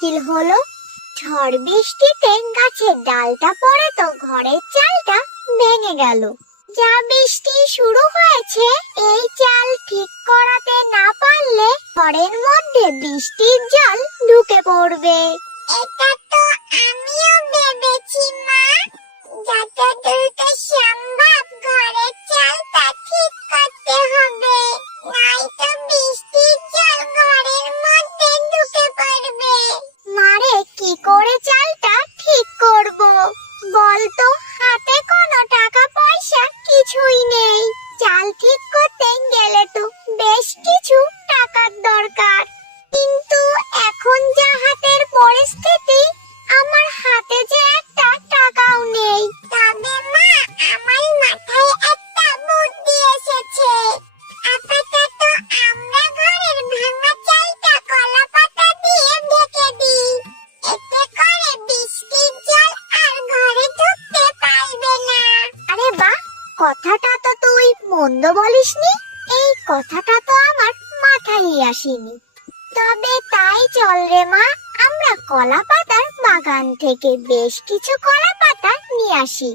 মুশকিল হলো। ঝড় বৃষ্টিতে গাছের ডালটা পড়ে তো ঘরের চালটা ভেঙে গেল। যা বৃষ্টি শুরু হয়েছে, এই চাল ঠিক করাতে না পারলে ঘরের মধ্যে বৃষ্টির জল ঢুকে পড়বে। এটা তো আমিও ভেবেছি মা, যত দ্রুত সম্ভব ঘরের চালটা ঠিক করতে হবে, নয়তো বৃষ্টির জল ঘরের মধ্যে ঢুকে পড়বে। মারে, কি করে চালটা ঠিক করব বল তো? হাতে কোনো টাকা পয়সা কিছুই নেই। চাল ঠিক করতে গেলে তো বেশ কিছু টাকার দরকার, কিন্তু এখন যা হাতের পরিস্থিতি, আমার হাতে যে একটা টাকাও নেই। তবে মা, আমার মাথায় একটা বুদ্ধি এসেছে। আপাতত আমরা ঘরের ভাঙা চালটা কলা পাতা দিয়ে ঢেকে দিই, এতে করে বৃষ্টির জল আর ঘরে ঢুকতে পারবে না। আরে বাহ, কথাটা তো তুই মন্দ বলিসনি। এই কথাটা তো আমার মাথায় আসেনি। তবে তাই চল রে মা, আমরা কলা পাতার বাগান থেকে বেশ কিছু কলা পাতা নিয়ে আসি।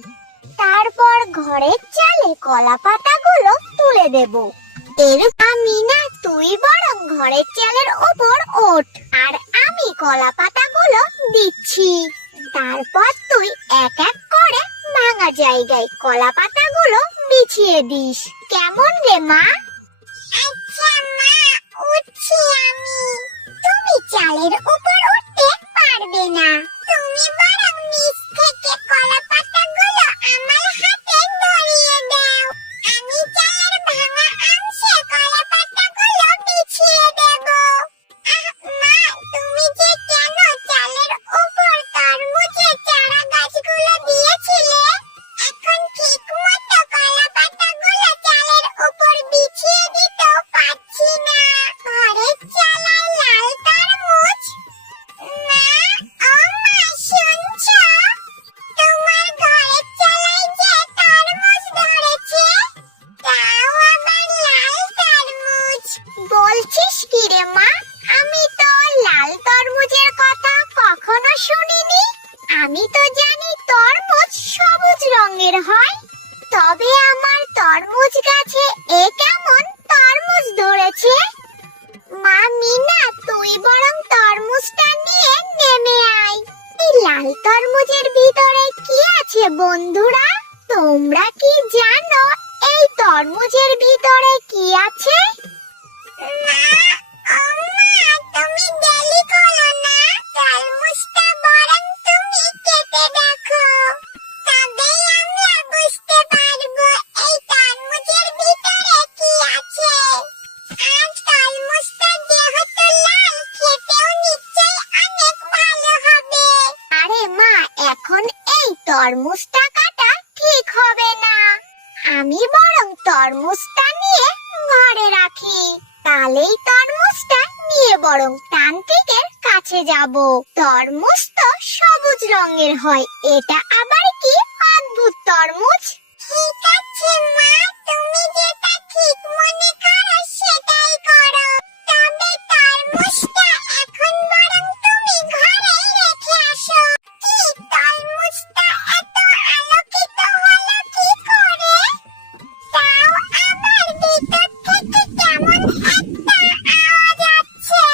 তারপর ঘরের চালে কলা পাতাগুলো তুলে দেব। আমি না, তুই বরং ঘরের চালের ওপর ওঠ, আর আমি কলা পাতাগুলো দিচ্ছি। তারপর তুই এক এক করে ভাঙা জায়গায় কলা পাতাগুলো বিছিয়ে দিস। কেমন রে মা? আচ্ছা মা, উঠছি আমি। তুমি চালের উপর উঠতে পারবে না, তুমি বরং নিচ থেকে কলা পাতাগুলো আমার হাতে ধরিয়ে দাও। আমি চালের ভাঙা অংশে কলা পাতাগুলো বিছিয়ে দেব। মা, তুমি যে কেন চালের উপর তরমুজের চারা গাছগুলো দিয়েছিলে, এখন ঠিক মতো কলা পাতাগুলো চালের উপর বিছিয়ে দিতেও পারছি না। ঘরের চালায় লাল তরমুজ। মা, ও মা, শুনছো? তোমার ঘরের চালায় যে তরমুজ ধরেছে, তাও আবার লাল তরমুজ। বলছিস কি রে মা? আমি তো লাল তরমুজের কথা কখনো শুনিনি। আমি তো জানি তরমুজ সবুজ রঙের হয়। তবে আমার তরমুজ গাছে এ কেমন তরমুজ ধরেছে? মা মিনা, তুই বরং তরমুজটা নিয়ে নেমে আয়। এই লাল তরমুজের ভিতরে কি আছে বন্ধুরা? তোমরা কি জানো এই তরমুজের ভিতরে কি আছে? মা, ও মা, তুমি দেরি করো না, তরমুজটা বরং তুমি কেটে দেখো, তবেই আমরা বুঝতে পারবো এই তরমুজের ভিতরে কি আছে। আর তরমুজটা যেহেতু লাল, খেতেও নিশ্চয়ই অনেক ভালো হবে। আরে মা, এখন এই তরমুজটা কাটা ঠিক হবে না। আমি বরং তরমুজটা নিয়ে ঘরে রাখি, তাহলেই তরমুজটা নিয়ে বরং তান্ত্রিকের কাছে যাব। তরমুজ তো সবুজ রঙের হয়, এটা আবার কি অদ্ভুত তরমুজ। ঠিক আছে মা, তুমি যেটা ঠিক মনে করো সেটাই করো। তবে তরমুজটা এখন বরং তুমি ঘরেই রেখে আসো। কি, তরমুজটা এত আলোকিত হলো কি করে? তাও আবার ভিতর থেকে কেমন একটা আওয়াজ আসছে।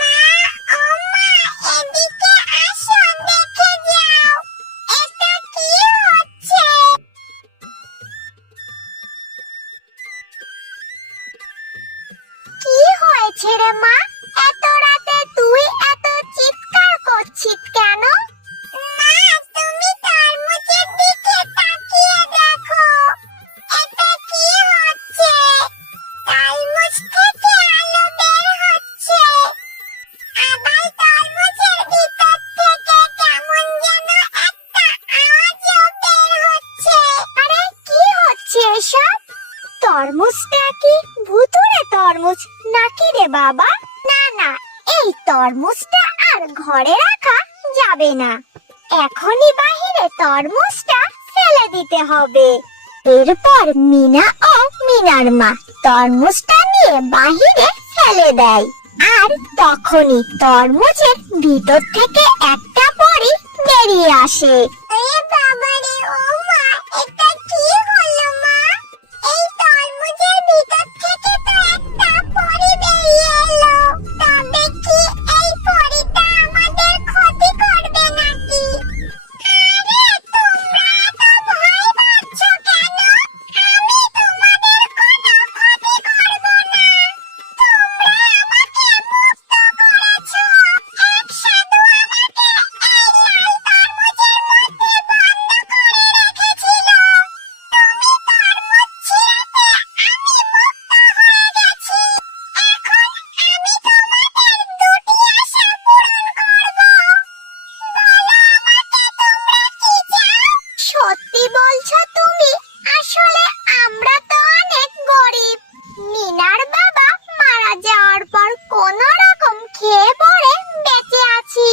মা, ও মা, এদিকে আসো, দেখে যাও, এটা কি হচ্ছে? কি হয়েছে রে মা? এত রাতে তুই এত চিৎকার করছিস কেন? মা, তুমি তরমুজের দিকে তাকিয়ে দেখো, এটা কি হচ্ছে? তরমুজ থেকে আলো বের হচ্ছে, আবার তরমুজের ভিতর থেকে কেমন যেন একটা আওয়াজও বের হচ্ছে। আরে কি হচ্ছে এসব? তরমুজটা কি ভুতুড়ে তরমুজ নাকি রে বাবা? না না, এই তরমুজটা আর ঘরে রাখা যাবে না। এখনই বাহিরে তরমুজটা ফেলে দিতে হবে। এরপর মিনা ও মিনার মা তরমুজটা নিয়ে বাহিরে ফেলে দেয়। আর তখনই তরমুজের ভিতর থেকে একটা পরী বেরিয়ে আসে। আরে বাবা রে, ও মা, এটা কি হলো মা? এই তরমুজের ভিতর থেকে তো একটা পরী বেরিয়ে এলো। তবে কি এই পরীটা আমাদের ক্ষতি করবে নাকি? আরে তোমরা তো ভয় পাচ্ছ কেন? আমি তোমাদের কোনো ক্ষতি করব না। তোমরা আমাকে মুক্ত করেছো। এক সাধু আমাকে এই লাল তরমুজের মধ্যে বন্ধ করে রেখেছিল। তুমি তরমুজ ছিঁড়াতে আমি মুক্ত হয়ে গেছি। এখন আমি তোমাদের দুটি আশা পূরণ করব। বলো আমাকে তোমরা কি চাও? সত্যি বলছো তুমি? আসলে আমরা তো অনেক গরিব। মিনার বাবা মারা যাওয়ার পর কোনো রকম খেয়ে পড়ে বেঁচে আছি।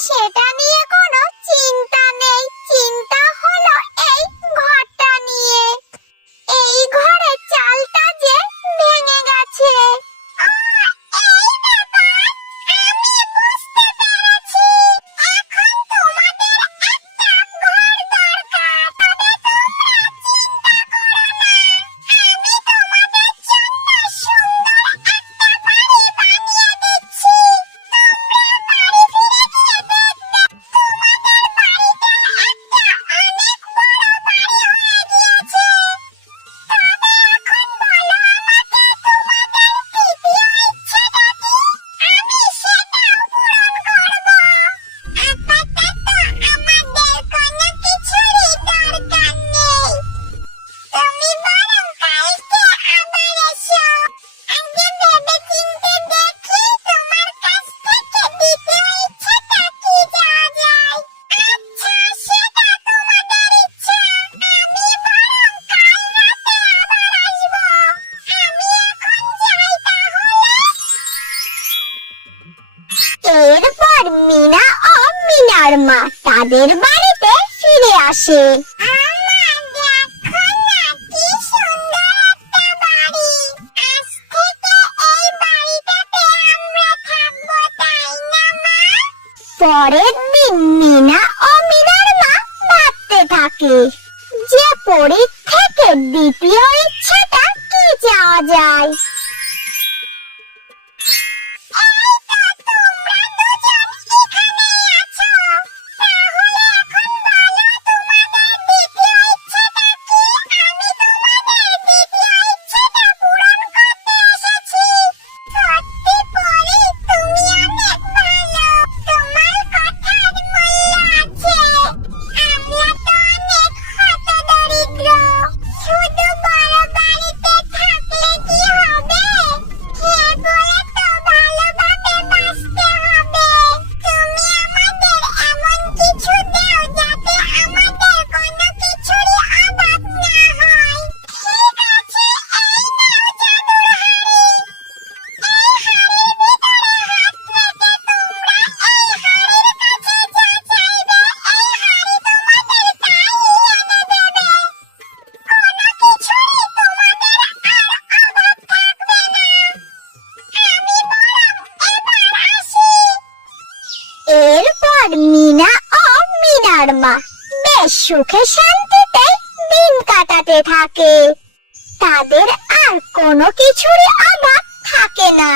সেটা নিয়ে কোনো চিন্তা নেই। চিন্তা হলো এই ঘরটা নিয়ে। এই ঘরের চালটা যে ভেঙে গেছে। এই ব্যাপার, আমি বুঝতে পেরেছি। এখন তোমাদের একটা ঘর দরকার। তবে তোমরা চিন্তা করো না, আমি তোমাদের জন্য সুন্দর একটা বাড়ি বানিয়ে দিচ্ছি। তোমরা বাড়ি ফিরে গিয়ে দেখবে তোমাদের বাড়িটা একটা অনেক বড় বাড়ি হয়ে গিয়েছে। তবে এখন বলো আমাকে তোমাদের তৃতীয় ইচ্ছেটা কি? আমি সেটাও পূরণ করব। আপাতত আমাদের কোনো কিছুরই দরকার নেই। তুমি বরং কালকে আবার এসো। আগে ভেবেচিন্তে দেখি তোমার কাছ থেকে দ্বিতীয় ইচ্ছেটা কি চাওয়া যায়। আচ্ছা, সেটা তোমাদের ইচ্ছা। আমি বরং কাল রাতে আবার আসবো। আমি এখন যাই তাহলে। এরপর মিনা ও মিনার মা তাদের বাড়িতে ফিরে আসে। আমার দেখো না, কি সুন্দর একটা বাড়ি। আজ থেকে এই বাড়িটাতে আমরা থাকবো, তাই না মা? পরের দিন মিনা ও মিনার মা ভাবতে থাকে যে পরীর থেকে দ্বিতীয় ইচ্ছেটা কি চাওয়া যায়। এই তো তোমরা দুজন এখানেই আছো। তাহলে এখন বলো তোমাদের দ্বিতীয় ইচ্ছেটা কি? আমি তোমাদের দ্বিতীয় ইচ্ছেটা পূরণ করতে এসেছি। সত্যি পরি, তুমি অনেক ভালো। তোমার কথার মূল্য আছে। আমরা তো অনেক হতদরিদ্র। শুধু বড় বাড়িতে থাকলে কি হবে? খেয়ে পরে তো ভালোভাবে বাঁচতে হবে। তুমি আমাদের এমন কিছু দাও যাতে আমাদের কোনো কিছুরই অভাব না হয়। ঠিক আছে, এই নাও জাদুর হাঁড়ি। এই হাঁড়ির ভিতরে হাত রেখে তোমরা এই হাঁড়ির কাছে যা চাইবে, এই হাঁড়ি তোমাদের তাই এনে দেবে। কোনো কিছুরই তোমাদের আর অভাব থাকবে না। আমি বরং এবার আসি। এরপর মিনা ও মিনার মা বেশ সুখে শান্তিতে দিন কাটাতে থাকে। তাদের আর কোনো কিছুরই অভাব থাকে না।